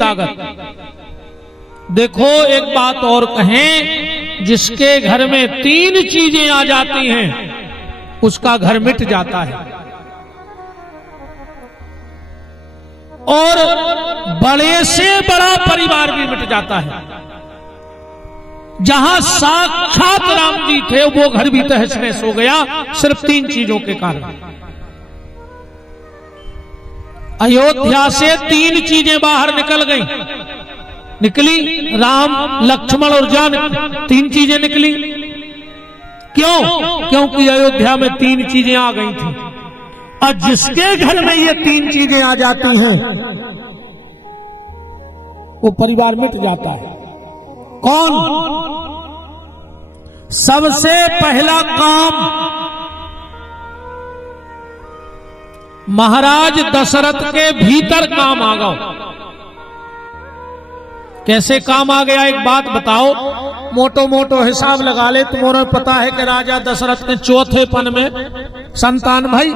ताकत। देखो एक बात और कहें, जिसके घर में 3 चीजें आ जाती हैं उसका घर मिट जाता है, और बड़े से बड़ा परिवार भी मिट जाता है। जहां साक्षात राम जी थे वो घर भी तहस नहस हो गया, सिर्फ 3 चीजों के कारण। अयोध्या से 3 चीजें बाहर निकल गई, निकली राम, लक्ष्मण और जानकी, 3 चीजें निकली। क्यों? क्योंकि अयोध्या में 3 चीजें आ गई थी, और जिसके घर में ये 3 चीजें आ जाती हैं वो परिवार मिट जाता है। कौन? सबसे पहला काम, महाराज दशरथ के भीतर काम आ गया। कैसे काम आ गया? एक बात बताओ, मोटो मोटो हिसाब लगा ले। तुम्हारे पता है कि राजा दशरथ के चौथेपन में संतान भाई,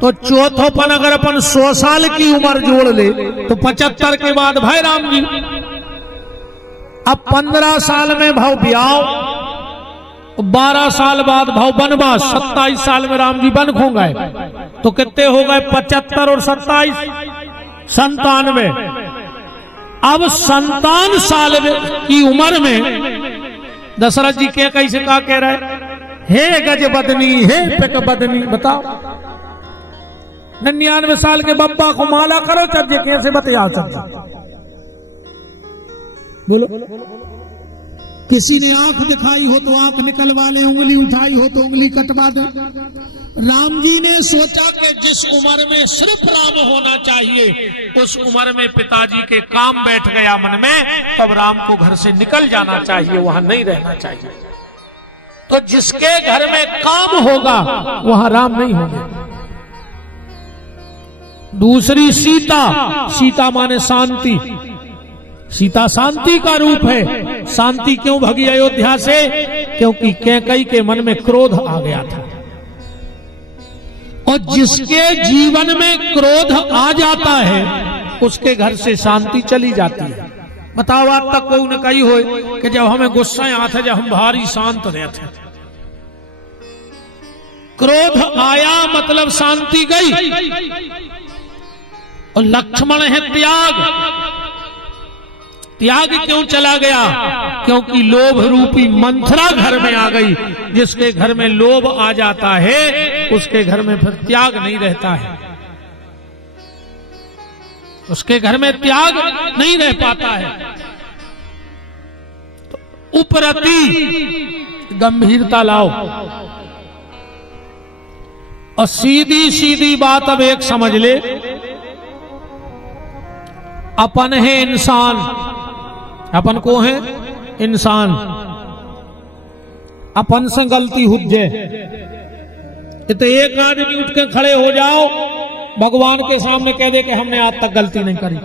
तो चौथोपन अगर अपन 100 साल की उम्र जोड़ ले तो 75 के बाद भाई राम जी। अब 15 साल में भाव ब्याह, 12 साल बाद भाव बनवास, 27 साल में राम जी बन खो गए, तो कितने हो गए? 75 और 27 97। अब 57 साल की उम्र में दशरथ जी के कैसे का कह रहे, हे गज बदनी, हे पिक बदनी। बताओ, 99 साल के बब्बा को माला करो चज्जे, कैसे बताओ चज्जे? बोलो। किसी ने आंख दिखाई हो तो आंख निकलवा ले, उंगली उठाई हो तो उंगली कटवा दे। राम जी ने सोचा कि जिस उम्र में सिर्फ राम होना चाहिए उस उम्र में पिताजी के काम बैठ गया मन में, तब राम को घर से निकल जाना चाहिए, वहां नहीं रहना चाहिए। तो जिसके घर में काम होगा वहां राम नहीं होंगे। दूसरी सीता, सीता माने शांति, सीता शांति का रूप है। शांति क्यों भागी अयोध्या से? क्योंकि कैकेयी के मन में क्रोध आ गया था, और जिसके जीवन में क्रोध आ जाता है उसके घर से शांति चली जाती है। बताओ, आज तक कोई ने कही हो कि जब हमें गुस्सा आते जब हम भारी शांत रहते, क्रोध आया मतलब शांति गई। और लक्ष्मण है त्याग, त्याग क्यों चला गया? क्योंकि लोभ रूपी मंथरा घर में आ गई। जिसके घर में लोभ आ जाता है उसके घर में फिर त्याग नहीं रहता है, उसके घर में त्याग नहीं रह पाता है। तो उपरती गंभीरता लाओ, और सीधी सीधी बात अब एक समझ ले, अपन है इंसान, अपन को है इंसान, अपन से गलती हो जाए तो एक आदमी उठ के खड़े हो जाओ, भगवान के सामने कह दे कि हमने आज तक गलती नहीं करी।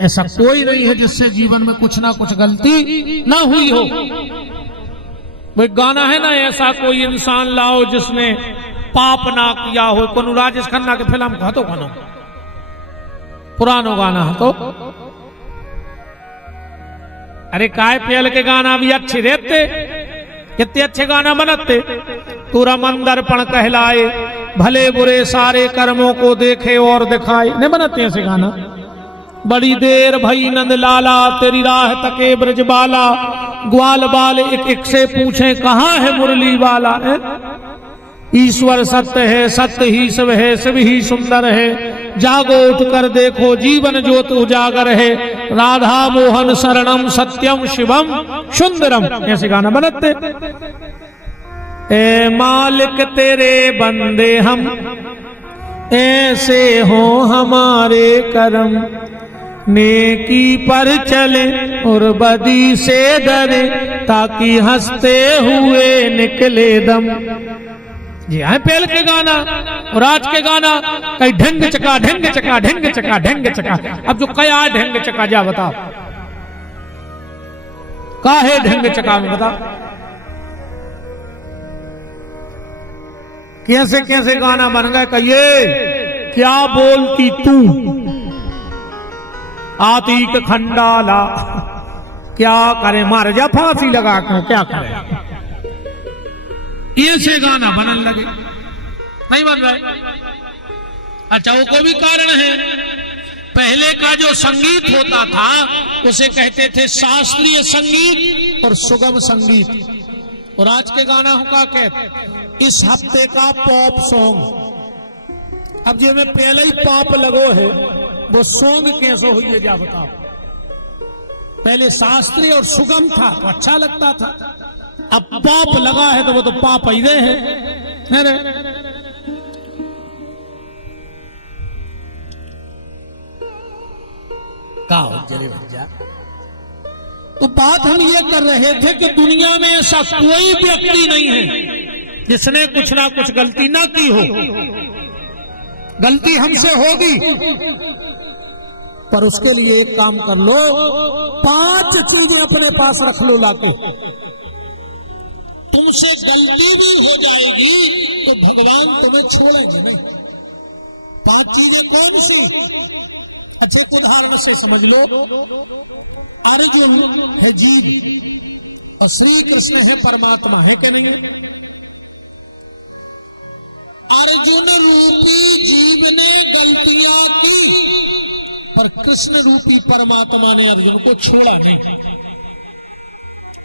ऐसा कोई नहीं है जिससे जीवन में कुछ ना कुछ गलती ना हुई हो। वो गाना है ना, ऐसा कोई इंसान लाओ जिसने पाप ना किया हो। को राजेश खन्ना के फिल्म का तो गाना, पुरानो गाना है तो, अरे काय पेल के गाना भी अच्छे रहते, कितने अच्छे गाना बनाते। तुरा मंदर पण कहलाए, भले बुरे सारे कर्मों को देखे और दिखाए, नहीं बनाते ऐसे गाना। बड़ी देर भई नंद लाला, तेरी राह तके ब्रजबाला, ग्वाल बाल एक एक से पूछे कहाँ है मुरली वाला। ईश्वर सत्य है, सत्य ही शिव है, शिव ही सुंदर है, जागो उठ कर देखो जीवन ज्योत उजागर है, राधा मोहन शरणम सत्यम शिवम सुंदरम। ऐसे गाना बनाते। ए मालिक तेरे बंदे हम, ऐसे हो हमारे कर्म, नेकी पर चले और बदी से डरे, ताकि हंसते हुए निकले दम। जी है पहल के गाना और आज के गाना कहीं ढंग चका ढंग चका ढंग चका ढंग चका। अब जो कया है ढंग चका, जा बताओ का है ढंग चका में, बताओ कैसे कैसे गाना बन गए। कहिए क्या बोलती तू, आतिक खंडाला, क्या करे, मार जा फांसी लगा क्यों, क्या करे। ऐसे गाना बनने लगे, नहीं बन रहे। अच्छा, वो को भी कारण है, पहले का जो संगीत होता था उसे कहते थे शास्त्रीय संगीत और सुगम संगीत, और आज के गाना का कहते इस हफ्ते का पॉप सॉन्ग। अब जो में पहले ही पाप लगो है, वो सॉन्ग कैसे हुई है जा बताओ। पहले शास्त्रीय और सुगम था तो अच्छा लगता था, अब पाप लगा है तो वो तो पाप ही रहे है रे। का हो जरे भैया, तो बात हम ये कर रहे थे कि दुनिया में ऐसा कोई व्यक्ति नहीं है जिसने कुछ ना कुछ गलती ना की हो। गलती हमसे होगी, पर उसके लिए एक काम कर लो, 5 चीजें अपने पास रख लो लाके। तुमसे गलती भी हो जाएगी तो भगवान तुम्हें छोड़ेंगे नहीं। 5 चीजें कौन सी? अच्छे एक उदाहरण से समझ लो। अर्जुन है जीव और श्री कृष्ण है परमात्मा, है कि नहीं है? अर्जुन रूपी जीव ने गलतियां की, पर कृष्ण रूपी परमात्मा ने अर्जुन को छोड़ा नहीं।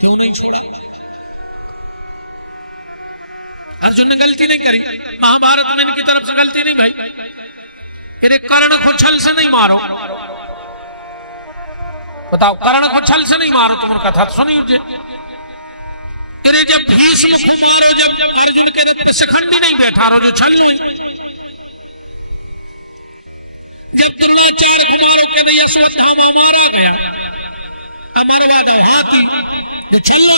क्यों नहीं छोड़ा? अर्जुन ने गलती नहीं करी, महाभारत में इनकी तरफ से गलती नहीं भाई। तेरे कर्ण को छल से नहीं मारो, बताओ, कर्ण को छल से नहीं मारो, तुम्हारी कथा तो सुनी मुझे। अरे जब भीष्म को मारो, जब अर्जुन के रथ पे शिखंडी नहीं बैठा रो, जो छल लो। जब द्रोणाचार्य को मारो के दैया अश्वत्थामा मारा गया, अमरवाद हाथी, जो छल लो।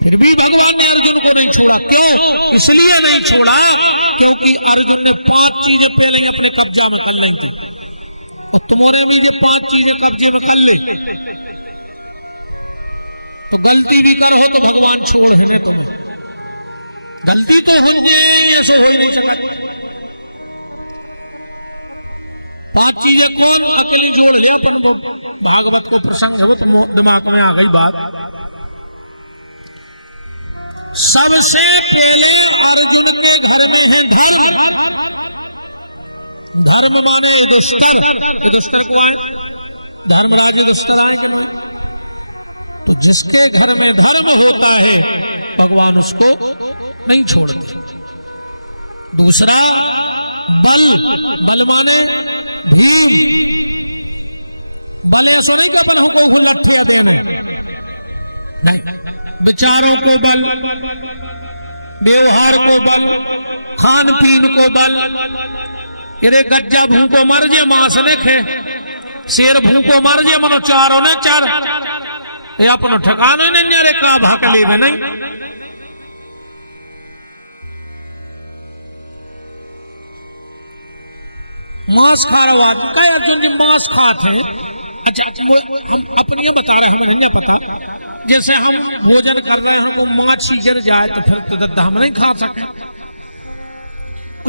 फिर भी भगवान ने अर्जुन को नहीं छोड़ा। क्यों? इसलिए नहीं छोड़ा क्योंकि अर्जुन ने 5 चीजें पहले ही अपने कब्जा में कर ली थी, और तुम्हारे भी ये 5 चीजें कब्जे में कर ले तो गलती भी करो तो भगवान छोड़ है ने तुम्हें। गलती तो हो जाए, ऐसा हो ही नहीं सका। 5 चीजें कौन? अकेली जोड़ लिया अपन, भागवत को प्रसंग है वो तो दिमाग में आ गई बात। सबसे पहले अर्जुन के घर में है धर्म। धर्म माने युधिष्ठिर, युधिष्ठिर को आए, धर्मराज युधिष्ठिर आए कि नहीं? तो जिसके घर में धर्म होता है भगवान उसको नहीं छोड़ते। दूसरा बल, बल माने भीम। बल ऐसा नहीं कि अपन हमको लट्ठियां देने, नहीं, विचारों को बल, व्यवहार को बल, खान पीन को बल। अरे गज्जा भूखो मर जे मांस ने खे, शेर भूखो मर जे मनो चारों ने चार, ये अपनो ठिकानो नहीं, अरे का भाकली में नहीं। मांस खा रहा आदमी का, अर्जुन जी मांस खाते हैं। अच्छा, हम अपनी बता रहे हैं, हमें नहीं पता। जैसे हम भोजन कर रहे हैं, हमको माछी गिर जाए तो फिर तो दद्दा हम नहीं खा सके।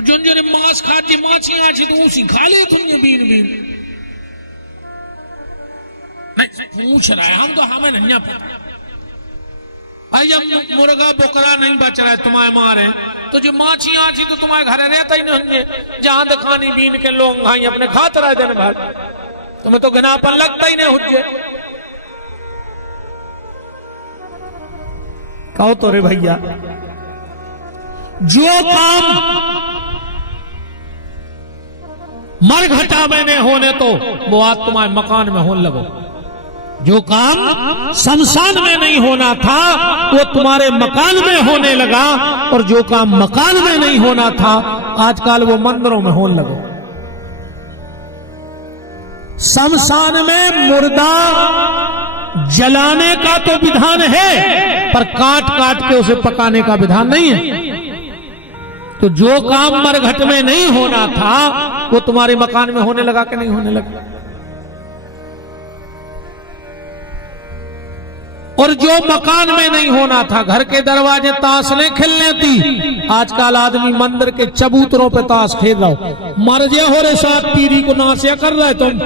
जो जो मांस खा जी, माछी आछी तो उसी खा ले तुझे बीन बीन। नहीं पूछ रहा है हम तो, हमें नहीं पता भाई। जब मुर्गा बोकरा नहीं बच रहा है तुम्हारे मारे, तो जो माछी आछी तो तुम्हारे घर रहता ही नहीं। जहां दखानी बीन के लोग भाई अपने खाते रहे दिन भर, तुम्हें तो घनापन लगता ही नहीं। हुज्जे कहो तो रे भैया, जो काम मरघटा में नहीं होने तो वो आज तुम्हारे मकान में होने लगो। जो काम शमशान में नहीं होना था वो तुम्हारे मकान में होने लगा, और जो काम मकान में नहीं होना था आजकल वो मंदिरों में होने लगो। शमशान में मुर्दा जलाने का तो विधान है, पर काट काट के उसे पकाने का विधान नहीं है। तो जो काम मरघट में नहीं होना था वो तुम्हारे मकान में होने लगा कि नहीं होने लगा? और जो मकान में नहीं होना था, घर के दरवाजे ताश नहीं खेलने थी, आजकल आदमी मंदिर के चबूतरों पे ताश खेल रहा हो। मर जे हो रे साथ पीढ़ी को नासिया कर रहे तुम।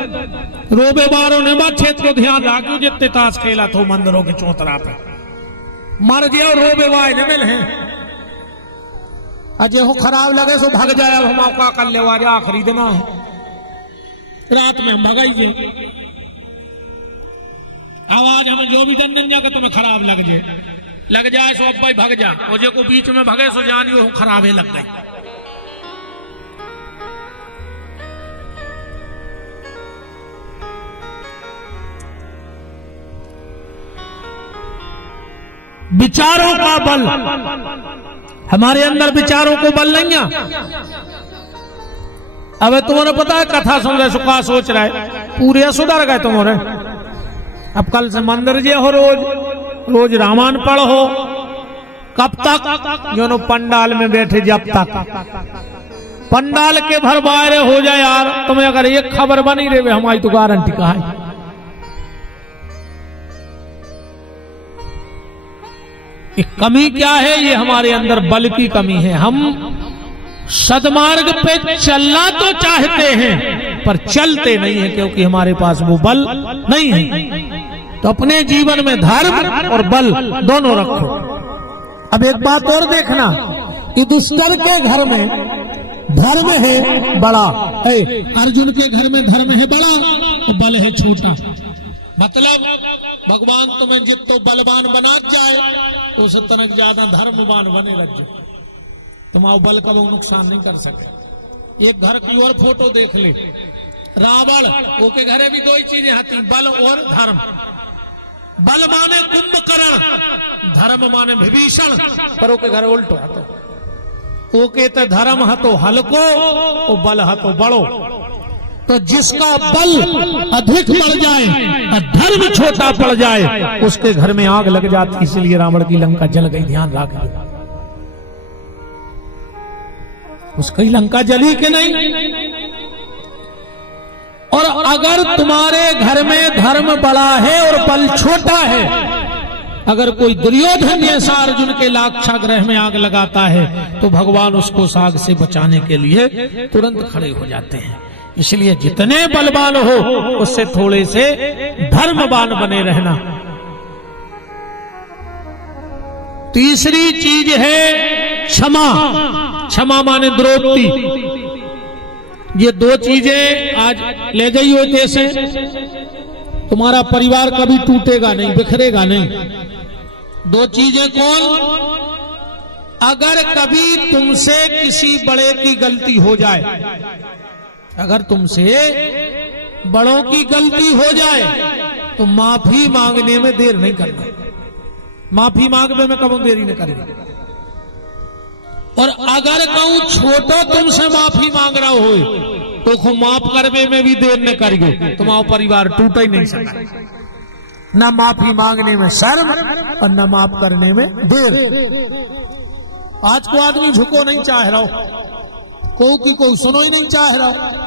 रोबे बारों ने बात क्षेत्र को ध्यान रखो, जितने ताश खेला तो मंदिरों के चौतरा पे मर जे और रोबे वाय न मिल है। अजय हो खराब लगे सो भाग जाए, अब हम का कर ले वाजा खरीदना है, रात में हम भगाई जे आवाज हमें जो भी डंडन जाकर तुम्हें खराब लग जाए सो अब भाई भाग जा, मुझे को बीच में भगे सो जानियो हूं खराबे लग गई। विचारों का बल, हमारे अंदर विचारों को बल नहीं है। अब तुम्हारे पता है कथा सुन रहे सुखा सोच रहा है पूरे सुधर गए तुम्हारे। अब कल से मंदिर जे हो, रोज रामायण पढ़ो। कब तक? जो नो पंडाल में बैठे जब तक पंडाल के भर बाहर हो जाए यार, तुम्हें अगर एक खबर बनी रहे हमारी तो गारंटी कहा है। कमी क्या है? ये हमारे अंदर बल की कमी है। हम सदमार्ग पे चलना तो चाहते हैं पर चलते नहीं है, क्योंकि हमारे पास वो बल नहीं है। तो अपने जीवन में धर्म और बल दोनों रखो। अब एक बात और देखना, युधिष्ठिर के घर में धर्म है बड़ा, अर्जुन के घर में धर्म है बड़ा और बल है छोटा। मतलब भगवान तुम्हें जितो बलवान बना जाए उस तनक ज्यादा धर्मवान बने रह जाए, तुम्हारा बल का वो नुकसान नहीं कर सके। एक घर की और फोटो देख ले, रावण वो के घरे भी दो ही चीजें आती, बल और धर्म। बल माने कुंभकर्ण, धर्म माने विभीषण, पर वो के घर उल्टो हतो। वो कहते धर्म हतो हल्को और बल हतो बड़ो। तो जिसका बल अधिक बढ़ जाए और धर्म छोटा पड़ जाए उसके घर में आग लग जाती। इसलिए रावण की लंका जल गई, ध्यान रख लो। उसकी लंका जली कि नहीं? और अगर तुम्हारे घर में धर्म बड़ा है और बल छोटा है, अगर कोई दुर्योधन जैसा अर्जुन के लाक्षागृह में आग लगाता है तो भगवान उसको आग से बचाने के लिए तुरंत खड़े हो जाते हैं। इसलिए जितने बलवान हो उससे थोड़े से धर्मवान बने रहना। तीसरी चीज है क्षमा। क्षमा माने द्रौपदी। ये दो चीजें आज ले जाइयो देश है, तुम्हारा परिवार कभी टूटेगा नहीं, बिखरेगा नहीं। दो चीजें कौन? अगर कभी तुमसे किसी बड़े की गलती हो जाए, अगर तुमसे बड़ों की गलती हो जाए तो माफी मांगने में देर नहीं करना। माफी मांगने में कभी देरी नहीं करेगा। और अगर कहूं छोटो तुमसे माफी मांग रहा हो तो खूब माफ करने में भी देर न करियो, तुम्हारा परिवार टूट ही नहीं सका। न माफी मांगने में शर्म और न माफ करने में देर। आज को आदमी झुको नहीं चाह रहा, कोई सुनो ही नहीं चाह रहा।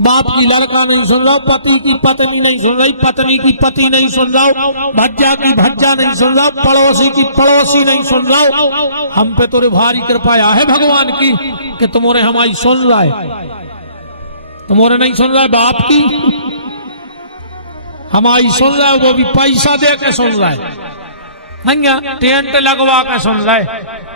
बाप की लड़का नहीं सुन रहा, पति की पत्नी नहीं सुन रही, पत्नी की पति नहीं सुन रहा, भज्जा की भज्जा नहीं सुन रहा, पड़ोसी की पड़ोसी नहीं सुन रहा। हम पे तो भारी कृपा है भगवान की कि तुम्हारे हमारी सुन रहा है, तुम्हारे नहीं सुन रहा है बाप की, हमारी सुन रहा है। वो भी पैसा दे के सुन रहा है, नहीं टेंट लगवा के सुन रहा है।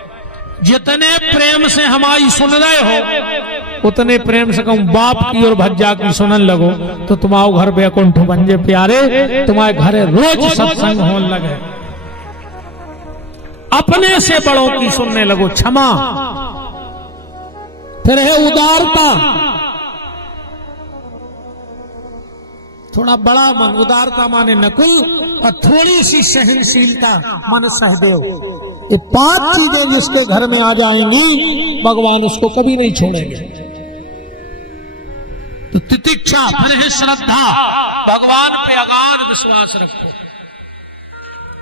जितने प्रेम से हमारी सुन रहे हो उतने प्रेम से कहूं बाप की और भज्जा की सुनन लगो तो तुम्हारे घर बैकुंठ बन जे प्यारे, तुम्हारे घरे रोज सत्संग होने लगे। अपने से बड़ों की सुनने लगो। क्षमा। फिर है उदारता। थोड़ा बड़ा मन, उदारता माने नकुल, और थोड़ी सी सहनशीलता माने सहदेव। ये 5 चीजें जिसके घर में आ जाएंगी भगवान उसको कभी नहीं छोड़ेंगे। तो तितिक्षा, फिर है श्रद्धा। भगवान पे अगाध विश्वास रखो।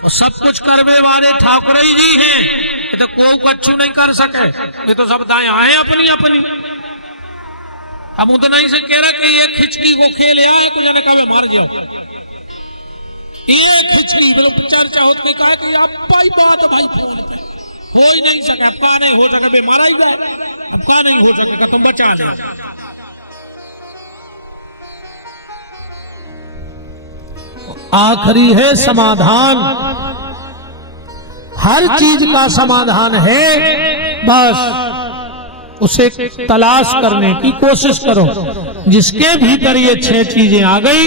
और सब कुछ करवे वाले ठाकुर ही जी हैं, ये तो कोई कच्चू नहीं कर सके। ये तो सब दाएं हैं अपनी अपनी। हम उतना ही से कह रहा कि ये खिचकी को खेल आए कुछ न कभी मार जाओ। एक हिचकी मतलब चर्चा होती कही कहा कि आप पाई बात भाई फोन पे हो ही नहीं सके, अब कहा नहीं हो सके बे मारा ही गए, अब कहा नहीं हो सके तुम बचा ले। आखिरी है समाधान, हर चीज का समाधान है, बस उसे तलाश करने की कोशिश करो। जिसके भीतर ये 6 चीजें आ गई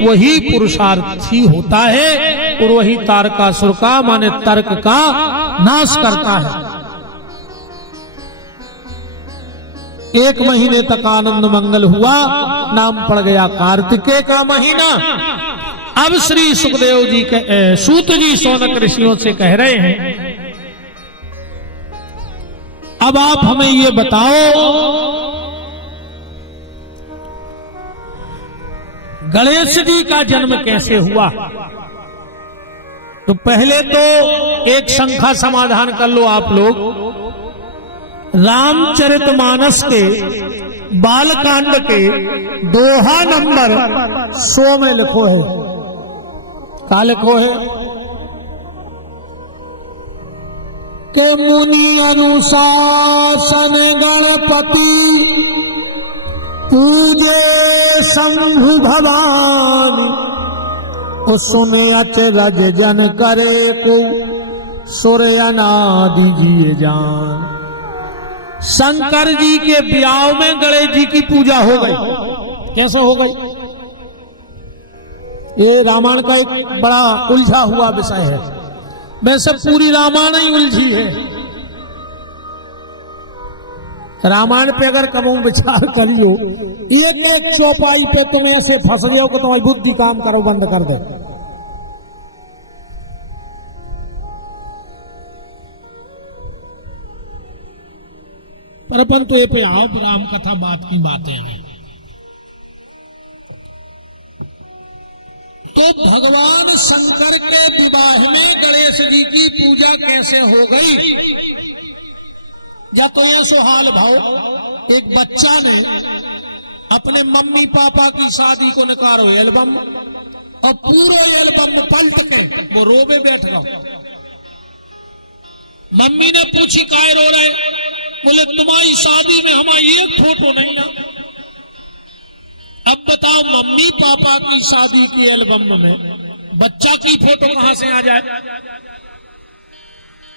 वही पुरुषार्थी होता है और वही तारकासुर का माने तर्क का नाश करता है। 1 महीने तक आनंद मंगल हुआ, नाम पड़ गया कार्तिकेय का महीना। अब श्री सुखदेव जी सूत जी शौनक ऋषियों से कह रहे हैं, अब आप हमें ये बताओ गणेश जी का जन्म कैसे हुआ। तो पहले तो एक शंका समाधान कर लो आप लोग। रामचरितमानस के बालकांड के दोहा नंबर 100 में लिखो है, क्या लिखो है के मुनि अनुशासन गणपति पूजे शंभु भवानी, सुने अचरज जन करे को सूर्यनादि जिए जान। शंकर जी के ब्याह में गणेश जी की पूजा हो गई। कैसे हो गई? ये रामायण का एक बड़ा उलझा हुआ विषय है। वैसे पूरी रामायण ही उलझी है। रामायण पे अगर कबू विचार करियो, एक एक चौपाई पे तुम ऐसे फंस जाओ कि तुम्हारी बुद्धि काम करो बंद कर दे। पर अपन तो ये पे आओ, राम कथा बात की बातें आए। तो भगवान शंकर के विवाह में गणेश जी की पूजा कैसे हो गई? या तो यह सुहाल भाव, एक बच्चा ने अपने मम्मी पापा की शादी को निकालो एल्बम, और पूरा एल्बम पलट के वो रोबे बैठ गया। मम्मी ने पूछी काय रो रहे? बोले तुम्हारी शादी में हमारी एक फोटो नहीं ना। अब बताओ मम्मी पापा की शादी की एल्बम में बच्चा की फोटो कहां से आ जाए?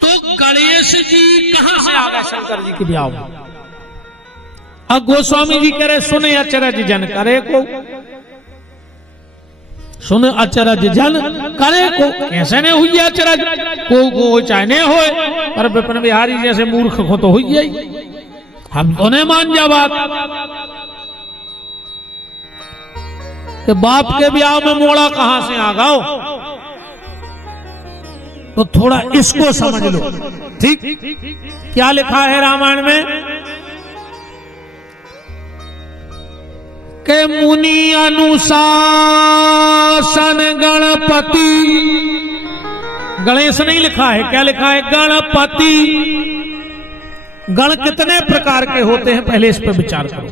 तो गणेश जी कहां से आ गए शंकर जी के ब्याह में? अब गोस्वामी जी कह रहे सुने अचरज जन करे को, सुन अचरज जन करे को। कैसे ने हुई अचरज? को चाहे ने हो, पर विपिन बिहारी जैसे मूर्ख को तो हुई है। हम तो नहीं मान जा बात कि बाप के ब्याह में मोड़ा कहां से आ गओ। तो थोड़ा इसको समझ लो। ठीक क्या लिखा है रामायण में के मुनि अनुशासन गणपति। गणेश नहीं लिखा है, क्या लिखा है? गणपति। गण कितने प्रकार के होते हैं पहले इस पर विचार करो।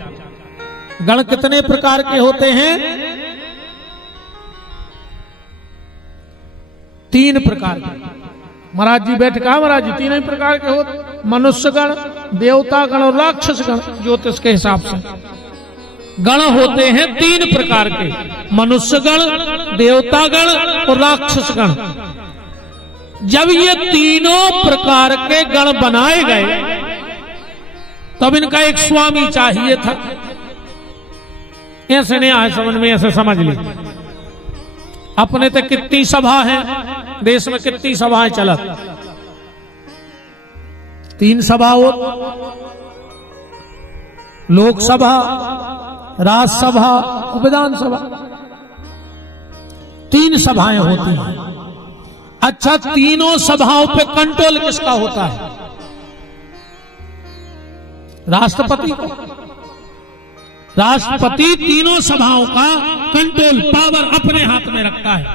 गण कितने प्रकार के होते हैं? 3 प्रकार के। महाराज जी बैठ कहा महाराज जी 3 ही प्रकार के होते, मनुष्य गण, देवता गण और राक्षस गण। ज्योतिष के हिसाब से गण होते हैं 3 प्रकार के, मनुष्य गण, देवता गण और राक्षस गण। जब ये तीनों प्रकार के गण बनाए गए तब इनका एक स्वामी चाहिए था। ऐसे नहीं आए समझ में, ऐसे समझ ली। अपने तो कितनी सभा है देश में, कितनी सभाएं चलत? 3 सभा हो, लोकसभा, राज्यसभा, विधानसभा। 3 सभाएं होती हैं। अच्छा, तीनों सभाओं पे कंट्रोल किसका होता है? राष्ट्रपति को। राष्ट्रपति तीनों सभाओं का कंट्रोल पावर अपने हाथ में रखता है।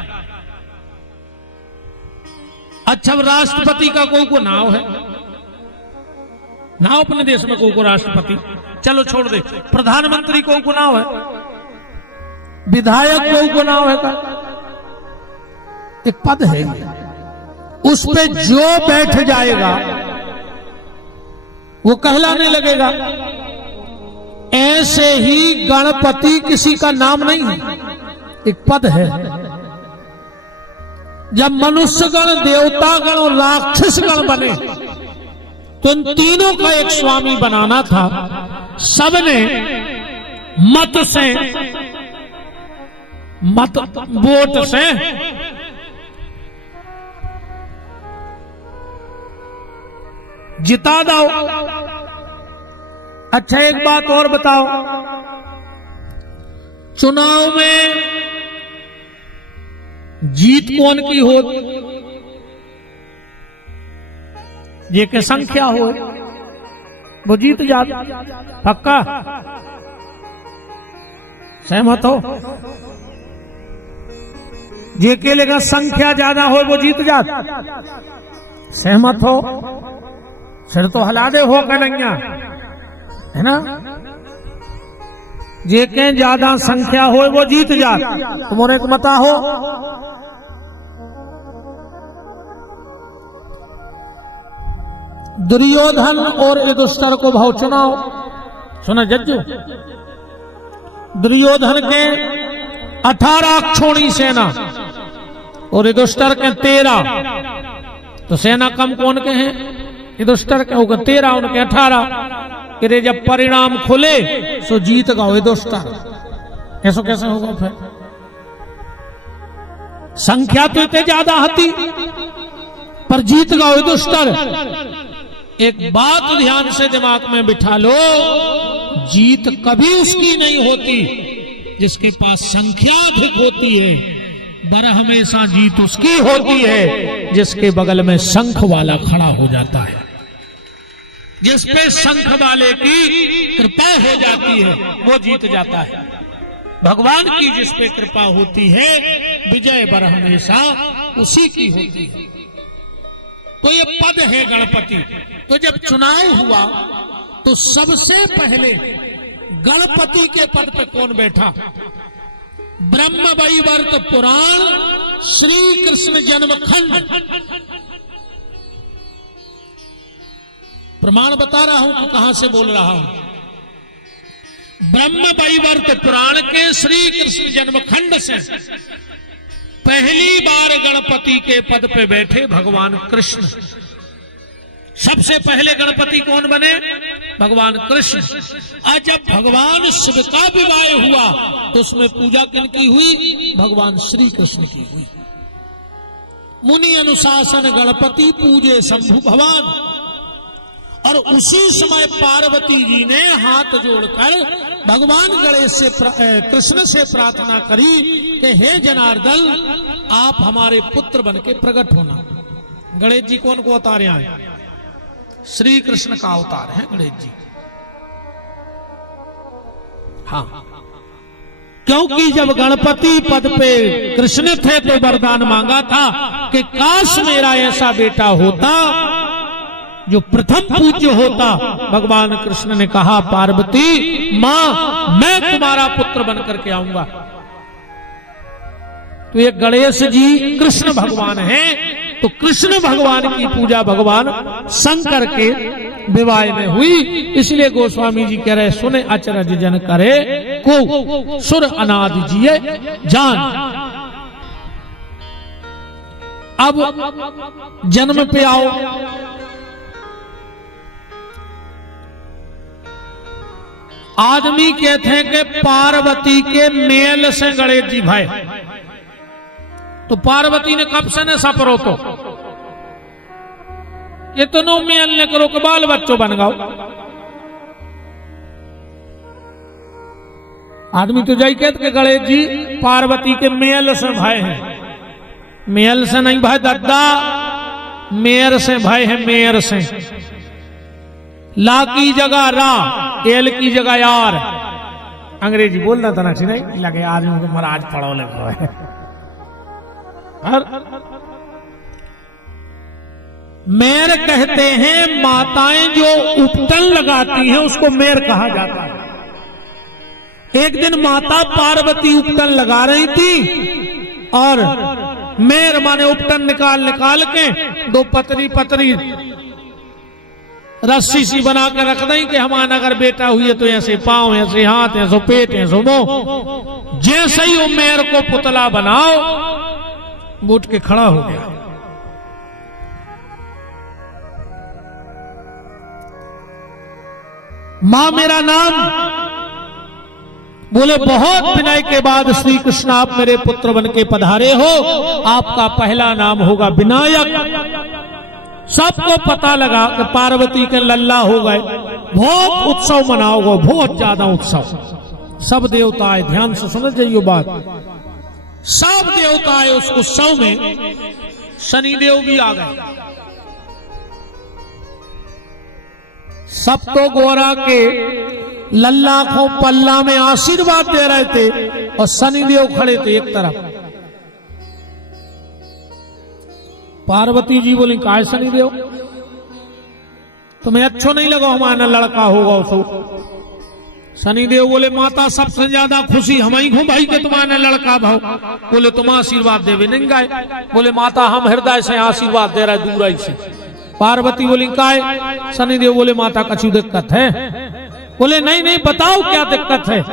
अच्छा, राष्ट्रपति का कोई को नाव है ना अपने देश में? कोई को राष्ट्रपति चलो छोड़ दे। प्रधानमंत्री कोई को नाव है? विधायक कोई को नाव है का? एक पद है, उस पे जो बैठ जाएगा वो कहलाने लगेगा। ऐसे ही गणपति किसी का नाम नहीं है, एक पद है। जब मनुष्य गण, देवता गण और राक्षस गण बने तो इन तीनों का एक स्वामी बनाना था। सबने मत से, मत वोट से जिता दो। अच्छा एक बात और बताओ, चुनाव में जीत कौन की हो? ये के संख्या हो वो जीत जाता, पक्का सहमत हो? जे के लेगा संख्या ज्यादा हो वो जीत जाता, सहमत हो? सिर तो हिला दे हो कन्हैया, है ना? जे के ज्यादा संख्या हो वो जीत जाता, तुम्हारे एक मता हो। दुर्योधन और युधिष्ठिर को भाव चुनाव, सुना जज्जू? दुर्योधन के 18 अक्षौणी सेना और युधिष्ठिर के 13, तो सेना कम कौन के हैं? युधिष्ठिर के होगा 13, उनके 18। कि जब परिणाम खुले सो जीत गए युधिष्ठिर। ऐसा कैसे होगा फिर? संख्या तो इतने ज्यादा हती पर जीत गए युधिष्ठिर। एक बात ध्यान से दिमाग में बिठा लो, जीत कभी उसकी नहीं होती जिसके पास संख्या अधिक होती है, बर हमेशा जीत उसकी होती है जिसके बगल में शंख वाला खड़ा हो जाता है। जिस पे शंख वाले की कृपा हो जाती है वो जीत जाता है। भगवान की जिस पे कृपा होती है विजय बर हमेशा उसी की होती है। तो ये पद है गणपति। तो जब चुनाव हुआ तो सबसे पहले गणपति के पद पे कौन बैठा? ब्रह्म वैवर्त पुराण श्री कृष्ण जन्म खंड। प्रमाण बता रहा हूं कि कहां से बोल रहा हूं। ब्रह्म वैवर्त पुराण के श्री कृष्ण जन्म खंड से पहली बार गणपति के पद पे बैठे भगवान कृष्ण। सबसे पहले गणपति कौन बने? भगवान कृष्ण। और जब भगवान शिव का विवाह हुआ तो उसमें पूजा किनकी हुई? भगवान श्री कृष्ण की हुई। मुनि अनुशासन गणपति पूजे शंभु भगवान। और उसी समय पार्वती जी ने हाथ जोड़कर भगवान गणेश से कृष्ण से प्रार्थना करी कि हे जनार्दन आप हमारे पुत्र बन के प्रकट होना। गणेश जी कौन को अवतार हैं? श्री कृष्ण का अवतार है गणेश जी। हाँ, क्योंकि जब गणपति पद पे कृष्ण थे तो वरदान मांगा था कि काश मेरा ऐसा बेटा होता जो प्रथम पूज्य होता। भगवान कृष्ण ने कहा पार्वती मां मैं तुम्हारा पुत्र बनकर के आऊंगा। तो ये गणेश जी कृष्ण भगवान हैं। तो कृष्ण भगवान की पूजा भगवान शंकर के विवाह में हुई। इसलिए गोस्वामी जी कह रहे सुने अचरज जन करे को सुर अनादि जिए जान। अब जन्म पे आओ। आदमी कहते हैं कि पार्वती के मेल से गणेश जी भाई। तो पार्वती ने कब से न सपरो तो इतनो मेल न करो कि बाल बच्चों बन गाओ। आदमी तो जाई कहते कि गणेश जी पार्वती के मेल से भाई हैं। मेल से नहीं भाई दादा, मेयर से भाई है। मेयर से ला की जगह रा, एल की जगह यार। अंग्रेजी बोलना था ना, नहीं लगे आदमी को महाराज पढ़ो लिखो है। मेयर कहते हैं माताएं जो उपटन लगाती हैं उसको मेयर कहा जाता है। एक दिन माता पार्वती उपटन लगा रही थी और मेर माने उपटन निकाल निकाल के दो पतरी पतरी रस्सी सी बना कर रख दें कि हमारा अगर बेटा हुई तो ऐसे पांव, ऐसे हाथ, ऐसे पेट, ऐसे मुंह। जैसे ही वो मेर को पुतला बनाओ, उठ के खड़ा हो गया। मां मेरा नाम, बोले बहुत विनय के बाद श्री कृष्ण आप मेरे पुत्र बन के पधारे हो, आपका पहला नाम होगा विनायक। सबको पता लगा कि पार्वती के लल्ला हो गए, बहुत उत्सव मनाओगे, बहुत ज्यादा उत्सव। सब देवता आए, ध्यान से सुन जाइए बात, सब देवता आए उस उत्सव में। शनिदेव भी आ गए। सब तो गोरा के लल्ला को पल्ला में आशीर्वाद दे रहे थे और शनिदेव खड़े थे एक तरफ। पार्वती जी बोली काय शनिदेव, तुम्हें अच्छो नहीं लगा हमारा लड़का होगा उसको? शनिदेव बोले माता सबसे ज्यादा खुशी हम ही हूं भाई के तुम्हारा लड़का भाव। बोले तुम आशीर्वाद देवे नहीं गए? बोले माता हम हृदय से आशीर्वाद दे रहे दूर से। पार्वती बोली काय? शनिदेव बोले माता कछु दिक्कत है? बोले नहीं नहीं बताओ क्या दिक्कत है।